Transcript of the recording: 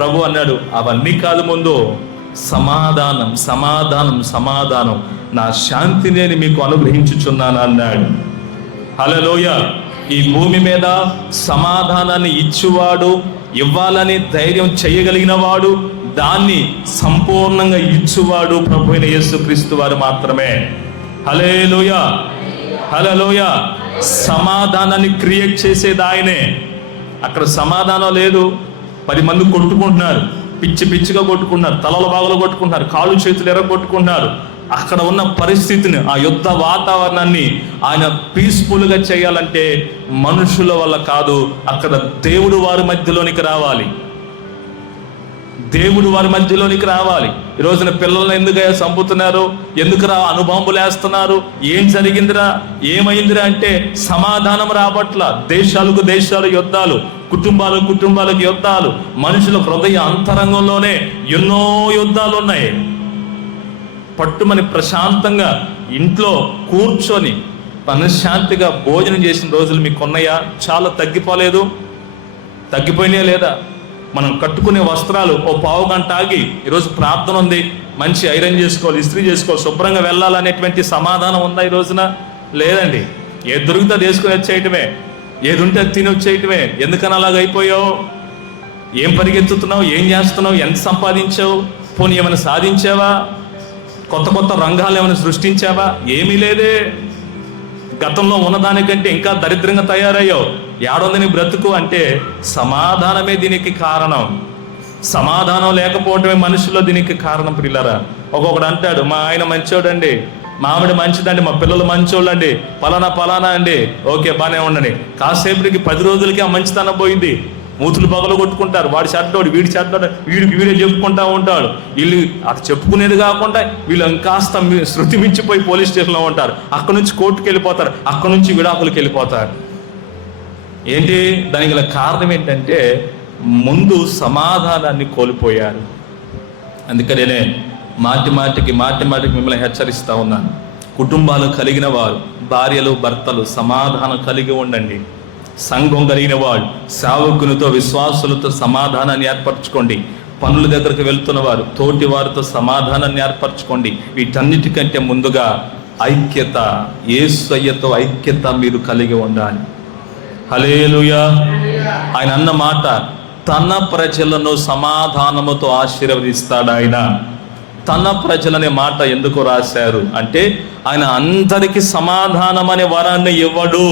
ప్రభు అన్నాడు, అవన్నీ కాదు, ముందు సమాధానం సమాధానం సమాధానం, నా శాంతి నేను మీకు అనుగ్రహించుచున్నాను అన్నాడు. హల్లెలూయా. ఈ భూమి మీద సమాధానాన్ని ఇచ్చువాడు, ఇవ్వాలని ధైర్యం చేయగలిగిన వాడు, దాన్ని సంపూర్ణంగా ఇచ్చువాడు ప్రభు అయిన యేసుక్రీస్తు వారు మాత్రమే. హల్లెలూయా, హల్లెలూయా. సమాధానాన్ని క్రియేట్ చేసేది ఆయనే. అక్కడ సమాధానం లేదు. 10 మంది కొట్టుకుంటున్నారు, పిచ్చి పిచ్చిగా కొట్టుకుంటున్నారు, తలల భాగంలో కొట్టుకుంటున్నారు, కాళ్ళు చేతులు ఎర్రగొట్టుకుంటున్నారు. అక్కడ ఉన్న పరిస్థితిని, ఆ యుద్ధ వాతావరణాన్ని ఆయన పీస్ఫుల్గా చేయాలంటే మనుషుల వల్ల కాదు, అక్కడ దేవుడు వారి మధ్యలోనికి రావాలి. దేవుడు వారి మధ్యలోనికి రావాలి. ఈ రోజున పిల్లల్ని ఎందుకయ్యా చంపుతున్నారు, ఎందుకురా అణుబాంబులు వేస్తున్నారు, ఏం జరిగిందిరా, ఏమైందిరా అంటే సమాధానం రాబట్ల. దేశాలకు దేశాలు యుద్ధాలు, కుటుంబాలకు యుద్ధాలు, మనుషుల హృదయ అంతరంగంలోనే ఎన్నో యుద్ధాలు ఉన్నాయి. పట్టుమని ప్రశాంతంగా ఇంట్లో కూర్చొని మనశ్శాంతిగా భోజనం చేసిన రోజులు మీకు ఉన్నాయా? చాలా తగ్గిపోలేదు? తగ్గిపోయినాయా లేదా? మనం కట్టుకునే వస్త్రాలు ఓ పావు గంట ఆగి, ఈరోజు ప్రార్థన ఉంది, మంచి ఐరన్ చేసుకోవాలి, ఇస్త్రీ చేసుకోవాలి, శుభ్రంగా వెళ్ళాలనేటువంటి సమాధానం ఉందా ఈ రోజున? లేదండి. ఏది దొరికితే అది వేసుకుని వచ్చేయటమే, ఏది ఉంటే అది తిని వచ్చేయటమే. ఎందుకని అలాగ అయిపోయావు? ఏం పరిగెత్తుతున్నావు, ఏం చేస్తున్నావు, ఎంత సంపాదించావు, పోనీ ఏమైనా సాధించావా, కొత్త కొత్త రంగాలు ఏమైనా సృష్టించావా? ఏమీ లేదే. గతంలో ఉన్నదానికంటే ఇంకా దరిద్రంగా తయారయ్యావు. ఏడుంది నీ బ్రతుకు అంటే సమాధానమే దీనికి కారణం. సమాధానం లేకపోవటమే మనుషుల్లో దీనికి కారణం. పిల్లరా, ఒక్కొక్కడు అంటాడు, మా ఆయన మంచోడండి, మా ఆవిడ మంచిదండి, మా పిల్లలు మంచోళ్ళండి, పలానా అండి. ఓకే, బాగానే ఉండండి. కాసేపటికి 10 రోజులకి ఆ మంచితనం పోయింది. మూతులు పగలు కొట్టుకుంటారు, వాడి చెడ్డోడు, వీడి చెడ్డోడు, వీడే చెప్పుకుంటా ఉంటాడు. వీళ్ళు అటు చెప్పుకునేది కాకుండా వీళ్ళు ఇంకాస్త శృతి మించిపోయి పోలీస్ స్టేషన్లో ఉంటారు, అక్కడ నుంచి కోర్టుకు వెళ్ళిపోతారు, అక్కడ నుంచి విడాకులకు వెళ్ళిపోతారు. ఏంటి దానికి గల కారణం ఏంటంటే ముందు సమాధానాన్ని కోల్పోయారు. అందుకనే మాటి మాటికి మిమ్మల్ని హెచ్చరిస్తూ ఉన్నాను. కుటుంబాలు కలిగిన వారు, భార్యలు భర్తలు సమాధానం కలిగి ఉండండి. సంఘం కలిగిన వాడు సేవకునితో, విశ్వాసులతో సమాధానాన్ని ఏర్పరచుకోండి. పనుల దగ్గరకు వెళ్తున్న వారు తోటి వారితో సమాధానాన్ని ఏర్పరచుకోండి. వీటన్నిటికంటే ముందుగా ఐక్యత, యేసయ్యతో ఐక్యత మీరు కలిగి ఉండాలి. హల్లెలూయా. ఆయన అన్న మాట, తన ప్రజలను సమాధానముతో ఆశీర్వదిస్తాడు. ఆయన తన ప్రజలనే మాట ఎందుకు రాశారు అంటే ఆయన అందరికీ సమాధానం అనే వరాన్ని ఇవ్వడు.